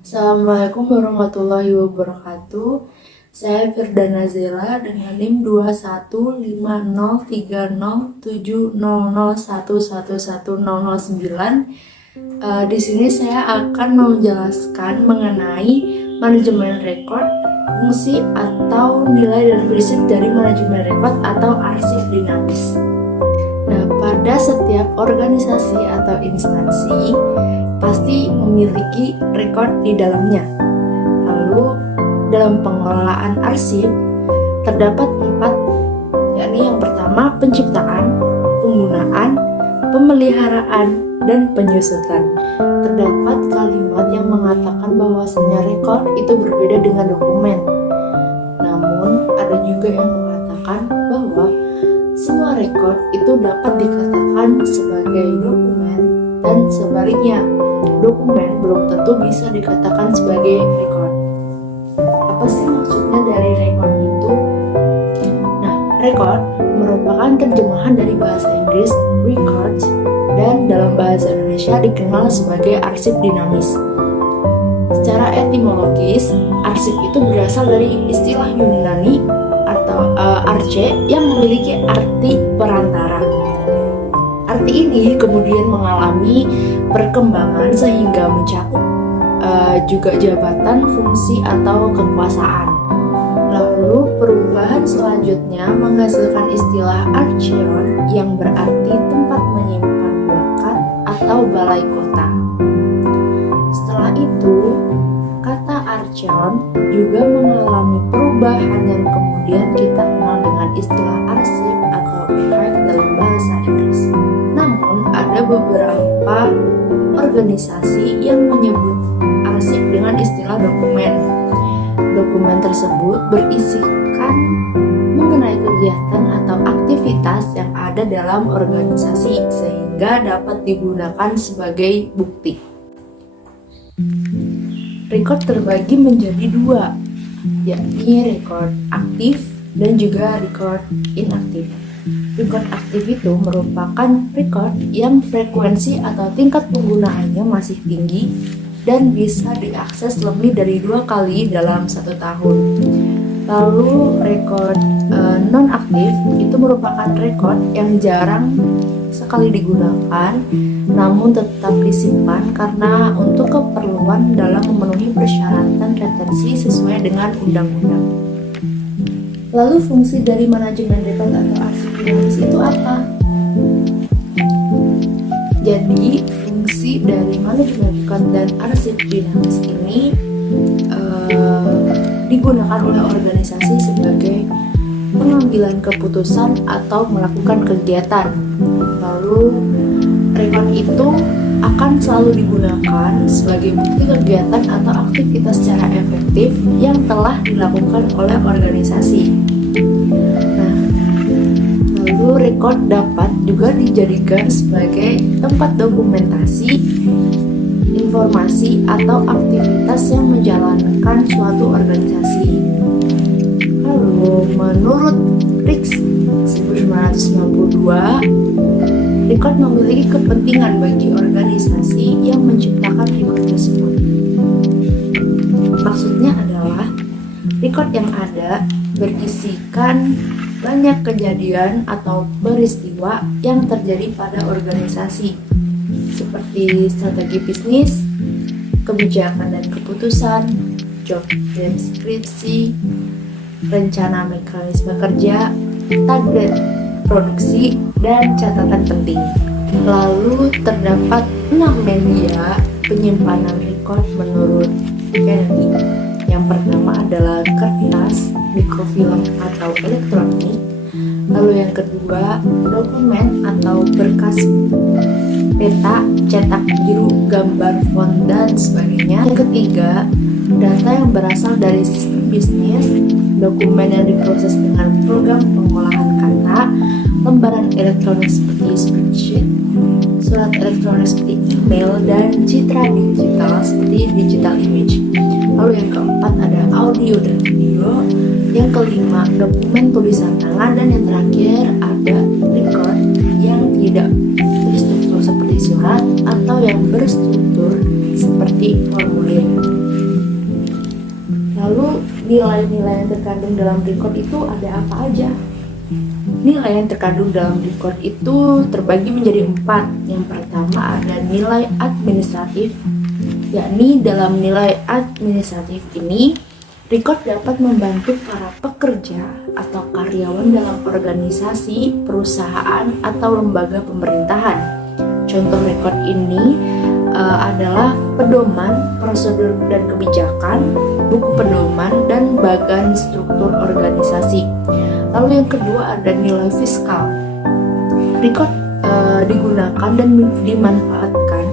Assalamualaikum warahmatullahi wabarakatuh. Saya Firda Nazila dengan NIM 215030700111009. Di sini saya akan menjelaskan mengenai manajemen rekor, fungsi atau nilai dan prinsip dari manajemen rekor atau arsip dinamis. Nah, pada setiap organisasi atau instansi pasti memiliki rekor di dalamnya. Lalu dalam pengelolaan arsip terdapat 4, yakni yang pertama penciptaan, penggunaan, pemeliharaan, dan penyusutan. Terdapat kalimat yang mengatakan bahwasanya rekor itu berbeda dengan dokumen. Namun ada juga yang mengatakan bahwa semua rekor itu dapat dikatakan sebagai dokumen dan sebaliknya, dokumen belum tentu bisa dikatakan sebagai rekor. Apa sih maksudnya dari rekor itu? Nah, rekor merupakan terjemahan dari bahasa Inggris records dan dalam bahasa Indonesia dikenal sebagai arsip dinamis. Secara etimologis, arsip itu berasal dari istilah Yunani atau arche yang memiliki arti perantara. Arti ini kemudian mengalami perkembangan sehingga mencakup juga jabatan, fungsi, atau kekuasaan. Lalu perubahan selanjutnya menghasilkan istilah archeon yang berarti tempat menyimpan bakat atau balai kota. Setelah itu, kata archeon juga mengalami perubahan yang kemudian kita kenal dengan istilah arsip atau archive dalam bahasa Inggris. Namun, ada beberapa organisasi yang menyebut arsip dengan istilah dokumen. Dokumen tersebut berisikan mengenai kegiatan atau aktivitas yang ada dalam organisasi sehingga dapat digunakan sebagai bukti. Rekor terbagi menjadi 2, yakni rekor aktif dan juga rekor inaktif. Rekor aktif itu merupakan rekor yang frekuensi atau tingkat penggunaannya masih tinggi dan bisa diakses lebih dari 2 kali dalam 1 tahun. Lalu rekor non-aktif itu merupakan rekor yang jarang sekali digunakan, namun tetap disimpan karena untuk keperluan dalam memenuhi persyaratan retensi sesuai dengan undang-undang. Lalu fungsi dari manajemen rekor atau arsip dinamis itu apa? Jadi fungsi dari manajemen rekor dan arsip dinamis ini digunakan oleh organisasi sebagai pengambilan keputusan atau melakukan kegiatan. Lalu rekor itu akan selalu digunakan sebagai bukti kegiatan atau aktivitas secara efektif yang telah dilakukan oleh organisasi. Nah, lalu rekor dapat juga dijadikan sebagai tempat dokumentasi informasi atau aktivitas yang menjalankan suatu organisasi. Lalu menurut Rix 1992, rekor memiliki kepentingan bagi organisasi yang menciptakan rekor tersebut. Maksudnya adalah rekor yang ada berisikan banyak kejadian atau peristiwa yang terjadi pada organisasi, seperti strategi bisnis, kebijakan dan keputusan, job deskripsi, rencana mekanisme kerja, target produksi, dan catatan penting. Lalu terdapat 6 media penyimpanan rekor menurut Kennedy. Yang pertama adalah kertas, mikrofilm atau elektronik. Lalu yang kedua, dokumen atau berkas peta, cetak biru, gambar, font, dan sebagainya. Yang ketiga, data yang berasal dari sistem bisnis, dokumen yang diproses dengan program pengolahan kata, lembaran elektronik seperti spreadsheet, surat elektronik seperti email, dan citra digital seperti digital image. Lalu yang keempat ada audio dan video. Yang kelima, dokumen tulisan tangan. Dan yang terakhir ada record yang tidak terstruktur seperti surat bersyarat atau yang berstruktur seperti formulir. Lalu nilai-nilai yang terkandung dalam record itu ada apa aja? Nilai yang terkandung dalam record itu terbagi menjadi 4. Yang pertama ada nilai administratif, yakni dalam nilai administratif ini record dapat membantu para pekerja atau karyawan dalam organisasi, perusahaan, atau lembaga pemerintahan. Contoh record ini adalah pedoman, prosedur dan kebijakan, buku pedoman, dan bagan struktur organisasi. Lalu yang kedua ada nilai fiskal. Record digunakan dan dimanfaatkan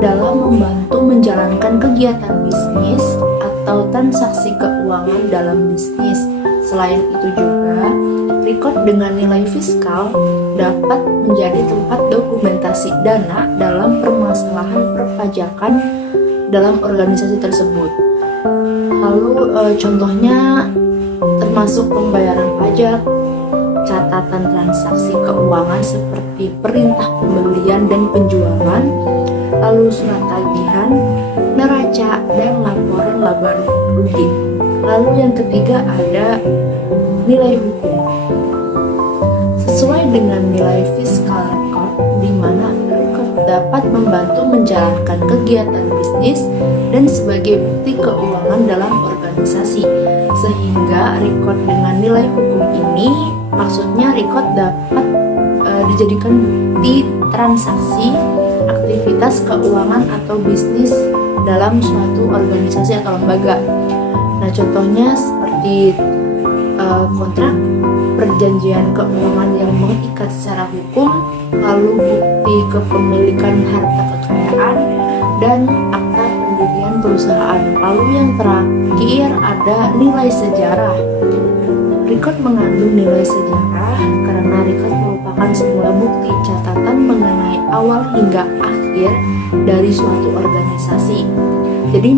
dalam membantu menjalankan kegiatan bisnis atau transaksi keuangan dalam bisnis. Selain itu juga, record dengan nilai fiskal dapat menjadi tempat dokumentasi dana dalam permasalahan perpajakan dalam organisasi tersebut. Lalu contohnya termasuk pembayaran pajak, catatan transaksi keuangan seperti perintah pembelian dan penjualan, lalu surat tagihan, neraca, dan laporan laba rugi. Lalu yang ketiga ada nilai hukum. Sesuai dengan nilai fiskal record, di mana record dapat membantu menjalankan kegiatan bisnis dan sebagai bukti keuangan dalam organisasi. Sehingga record dengan nilai hukum ini maksudnya record dapat dijadikan bukti transaksi aktivitas keuangan atau bisnis dalam suatu organisasi atau lembaga. Nah, contohnya seperti kontrak, perjanjian keuangan yang mengikat secara hukum, lalu bukti kepemilikan harta kekayaan, dan akta pendirian perusahaan. Lalu yang terakhir ada nilai sejarah. Record mengandung nilai sejarah karena record merupakan sebuah bukti catatan mengenai awal hingga akhir dari suatu organisasi. Jadi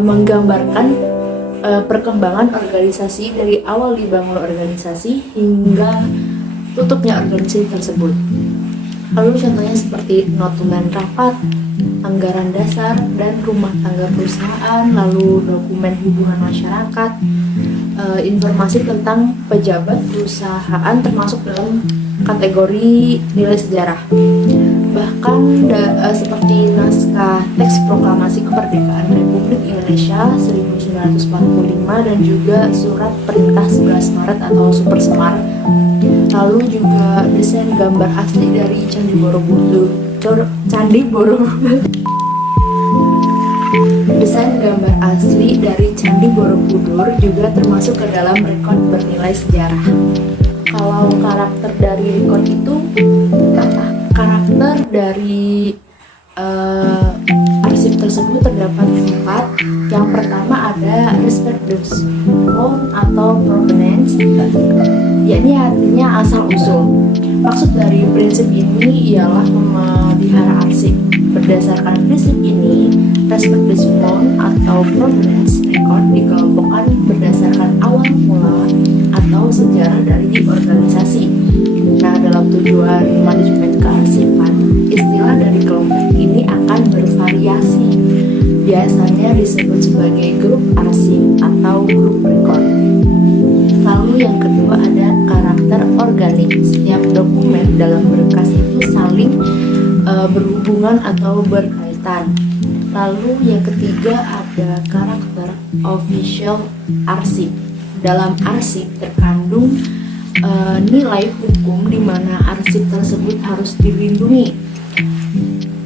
menggambarkan perkembangan organisasi dari awal dibangun organisasi hingga tutupnya organisasi tersebut. Lalu contohnya seperti notulen rapat, anggaran dasar dan rumah tangga perusahaan, lalu dokumen hubungan masyarakat, informasi tentang pejabat perusahaan termasuk dalam kategori nilai sejarah. Bahkan seperti naskah teks proklamasi kemerdekaan Republik Indonesia 1945 dan juga surat perintah 11 Maret atau Super Semar. Lalu juga desain gambar asli dari Candi Borobudur. Desain gambar asli dari Candi Borobudur juga termasuk ke dalam rekod bernilai sejarah. Kalau karakter dari rekod itu karakter dari arsip tersebut terdapat 4. Yang pertama ada respectus font atau provenance, yakni artinya asal usul. Maksud dari prinsip ini ialah memelihara arsip. Berdasarkan prinsip ini, respectus font atau provenance record dikelompokkan berdasarkan awal mula atau sejarah dari organisasi. Nah, dalam tujuan manajemen kearsipan, istilah dari kelompok ini akan bervariasi. Biasanya disebut sebagai grup arsip atau grup rekod. Lalu yang kedua ada karakter organik. Setiap dokumen dalam berkas itu saling berhubungan atau berkaitan. Lalu yang ketiga ada karakter official arsip. Dalam arsip terkandung nilai hukum di mana arsip tersebut harus dilindungi.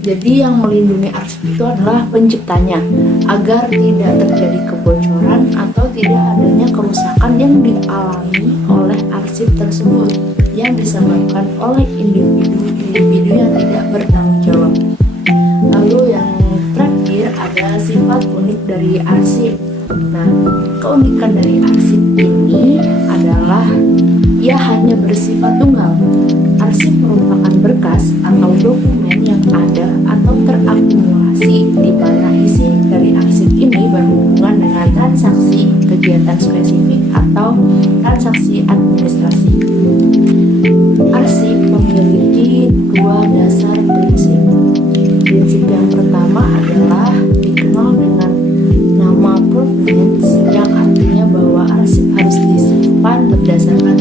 Jadi yang melindungi arsip itu adalah penciptanya agar tidak terjadi kebocoran atau tidak adanya kerusakan yang dialami oleh arsip tersebut yang disebabkan oleh individu-individu yang tidak bertanggung jawab. Lalu yang terakhir ada sifat unik dari arsip. Nah, keunikan dari arsip ini adalah ia hanya bersifat tunggal. Arsip merupakan berkas atau dokumen yang ada atau terakumulasi di mana isi dari arsip ini berhubungan dengan transaksi, kegiatan spesifik, atau transaksi administrasi. Arsip memiliki 2 dasar prinsip.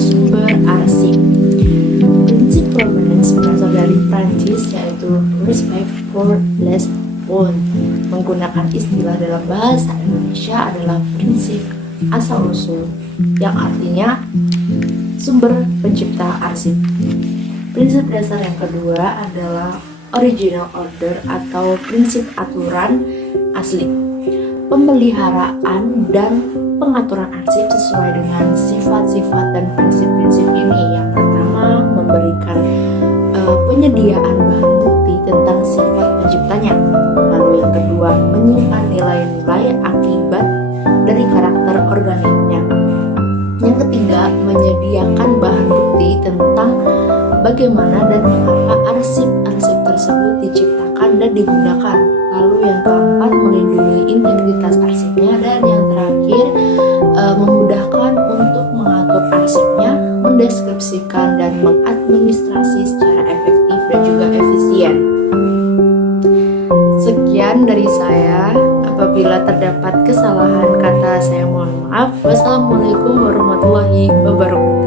sumber arsip. Prinsip provenance berasal dari Prancis, yaitu respect for les fonds. Menggunakan istilah dalam bahasa Indonesia adalah prinsip asal-usul, yang artinya sumber pencipta arsip. Prinsip dasar yang kedua adalah original order atau prinsip aturan asli. Pemeliharaan dan pengaturan arsip sesuai dengan sifat-sifat dan prinsip-prinsip ini. Yang pertama, memberikan penyediaan bahan bukti tentang sifat penciptanya. Lalu yang kedua, menyimpan nilai-nilai akibat dari karakter organiknya. Yang ketiga, menyediakan bahan bukti tentang bagaimana dan mengapa arsip-arsip tersebut diciptakan dan digunakan. Lalu yang keempat, melindungi integritas arsipnya. Dan yang terakhir, memudahkan untuk mengatur arsipnya, mendeskripsikan dan mengadministrasi secara efektif dan juga efisien. Sekian dari saya. Apabila terdapat kesalahan kata, saya mohon maaf. Wassalamualaikum warahmatullahi wabarakatuh.